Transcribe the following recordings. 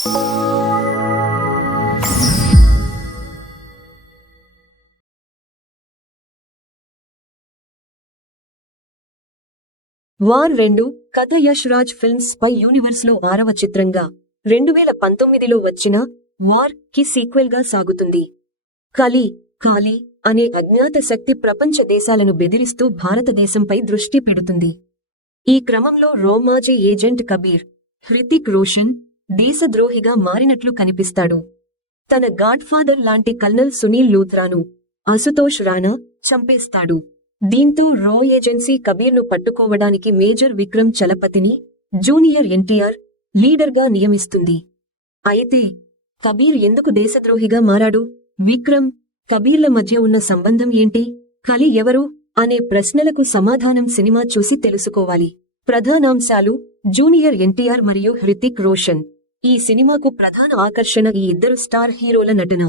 War 2 కథ Yash Raj films పై universe లో 6వ చిత్రంగా 2019లో వచ్చిన వార్ కి సీక్వెల్ గా సాగుతుంది. కాలి అనే అజ్ఞాత శక్తి ప్రపంచ దేశాలను బెదిరిస్తూ భారతదేశంపై దృష్టి పెడుతుంది. ఈ క్రమంలో మాజీ ఏజెంట్ కబీర్, హృతిక్ రోషన్ దేశద్రోహిగా మారినట్లు కనిపిస్తాడు. తన గాడ్ ఫాదర్ లాంటి కల్నల్ సునీల్ లూథ్రాను అశుతోష్ రాణా చంపేస్తాడు. దీంతో ఏజెన్సీ కబీర్ను పట్టుకోవడానికి మేజర్ విక్రమ్ చలపతిని జూనియర్ ఎన్టీఆర్ లీడర్గా నియమిస్తుంది. అయితే కబీర్ ఎందుకు దేశద్రోహిగా మారాడు? విక్రమ్, కబీర్ల మధ్య ఉన్న సంబంధం ఏంటి? కలి ఎవరు అనే ప్రశ్నలకు సమాధానం సినిమా చూసి తెలుసుకోవాలి. ప్రధానాంశాలు: జూనియర్ ఎన్టీఆర్ మరియు హృతిక్ రోషన్. ఈ సినిమాకు ప్రధాన ఆకర్షణ ఈ ఇద్దరు స్టార్ హీరోల నటన.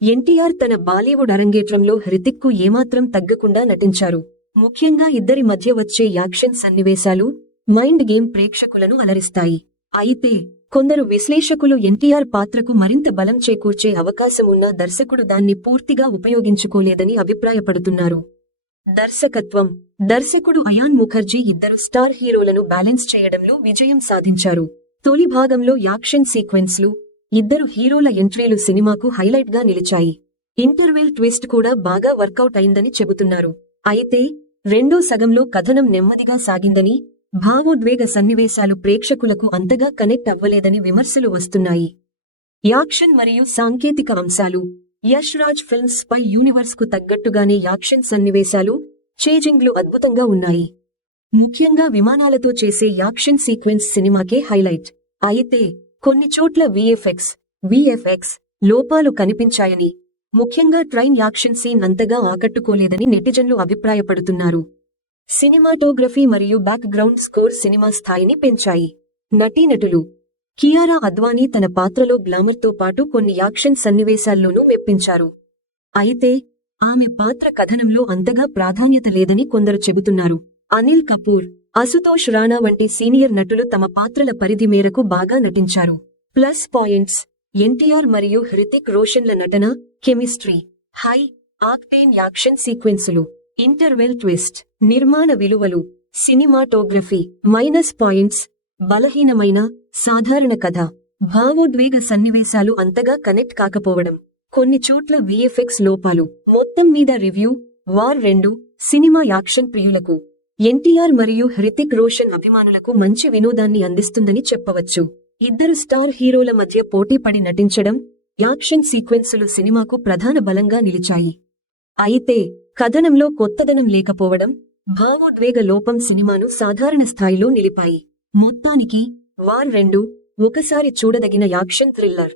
ఎన్టీఆర్ తన బాలీవుడ్ అరంగేట్రంలో హృతిక్కు ఏమాత్రం తగ్గకుండా నటించారు. ముఖ్యంగా ఇద్దరి మధ్య వచ్చే యాక్షన్ సన్నివేశాలు, మైండ్ గేమ్ ప్రేక్షకులను అలరిస్తాయి. అయితే కొందరు విశ్లేషకులు ఎన్టీఆర్ పాత్రకు మరింత బలం చేకూర్చే అవకాశమున్నా దర్శకుడు దాన్ని పూర్తిగా ఉపయోగించుకోలేదని అభిప్రాయపడుతున్నారు. దర్శకత్వం: దర్శకుడు అయాన్ ముఖర్జీ ఇద్దరు స్టార్ హీరోలను బ్యాలెన్స్ చేయడంలో విజయం సాధించారు. తొలి భాగంలో యాక్షన్ సీక్వెన్స్లు, ఇద్దరు హీరోల ఎంట్రీలు సినిమాకు హైలైట్ గా నిలిచాయి. ఇంటర్వెల్ ట్విస్ట్ కూడా బాగా వర్కౌట్ అయిందని చెబుతున్నారు. అయితే రెండో సగంలో కథనం నెమ్మదిగా సాగిందని, భావోద్వేగ సన్నివేశాలు ప్రేక్షకులకు అంతగా కనెక్ట్ అవ్వలేదని విమర్శలు వస్తున్నాయి. యాక్షన్ మరియు సాంకేతిక అంశాలు: యష్ రాజ్ ఫిల్మ్స్ పై యూనివర్స్ కు తగ్గట్టుగానే యాక్షన్ సన్నివేశాలు, చేజింగ్లు అద్భుతంగా ఉన్నాయి. ముఖ్యంగా విమానాలతో చేసే యాక్షన్ సీక్వెన్స్ సినిమాకే హైలైట్. అయితే కొన్ని చోట్ల విఎఫ్ఎక్స్ లోపాలు కనిపించాయని, ముఖ్యంగా ట్రైన్ యాక్షన్ సీన్ అంతగా ఆకట్టుకోలేదని నెటిజన్లు అభిప్రాయపడుతున్నారు. సినిమాటోగ్రఫీ మరియు బ్యాక్ గ్రౌండ్ స్కోర్ సినిమా స్థాయిని పెంచాయి. నటీనటులు: కియారా అద్వానీ తన పాత్రలో గ్లామర్తో పాటు కొన్ని యాక్షన్ సన్నివేశాల్లోనూ మెప్పించారు. అయితే ఆమె పాత్ర కథనంలో అంతగా ప్రాధాన్యత లేదని కొందరు చెబుతున్నారు. అనిల్ కపూర్, అశుతోష్ రాణా వంటి సీనియర్ నటులు తమ పాత్రల పరిధి మేరకు బాగా నటించారు. ప్లస్ పాయింట్స్: ఎన్టీఆర్ మరియు హృతిక్ రోషన్ల నటన, కెమిస్ట్రీ, హై ఆక్టేన్ యాక్షన్ సీక్వెన్సులు, ఇంటర్వెల్ ట్విస్ట్, నిర్మాణ విలువలు, సినిమాటోగ్రఫీ. మైనస్ పాయింట్స్: బలహీనమైన, సాధారణ కథ, భావోద్వేగ సన్నివేశాలు అంతగా కనెక్ట్ కాకపోవడం, కొన్ని చోట్ల విఎఫ్ఎక్స్ లోపాలు. మొత్తం మీద రివ్యూ: వార్ 2 సినిమా యాక్షన్ ప్రియులకు, ఎన్టీఆర్ మరియు హృతిక్ రోషన్ అభిమానులకు మంచి వినోదాన్ని అందిస్తుందని చెప్పవచ్చు. ఇద్దరు స్టార్ హీరోల మధ్య పోటీపడి నటించడం, యాక్షన్ సీక్వెన్సులు సినిమాకు ప్రధాన బలంగా నిలిచాయి. అయితే కథనంలో కొత్తదనం లేకపోవడం, భావోద్వేగ లోపం సినిమాను సాధారణ స్థాయిలో నిలిపాయి. మొత్తానికి వార్ 2 ఒకసారి చూడదగిన యాక్షన్ థ్రిల్లర్.